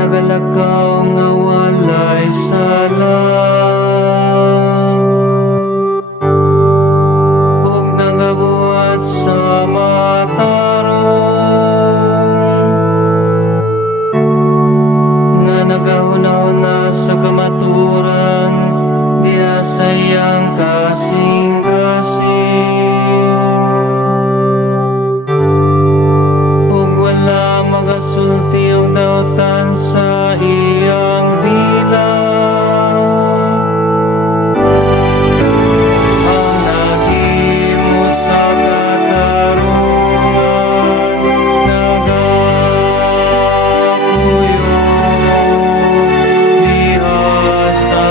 Nagalakaw nga walay sala, ug nangabuhat sa matarong, nga nagahuna-huna sa kamaturan diha sa iyang kasing-kasing, ug wala magasulti og dautan sa iyang dila. Ang naghimo sa katarungan nagakuyog diha sa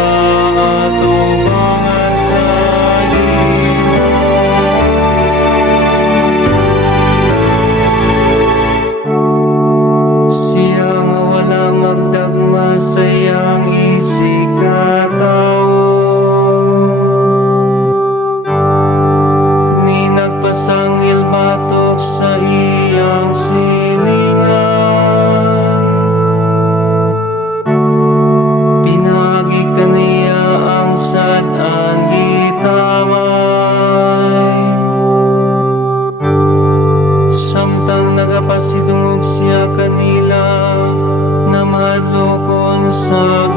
atubangan sa imo. Siya nga wala magdagma sa iyang isig katawo, ni nagpasangil batok sa iyang silingan. Pinagi kaniya ang sad-an gitamay, samtang nagapasidungog siya kanila na mahadlokon sa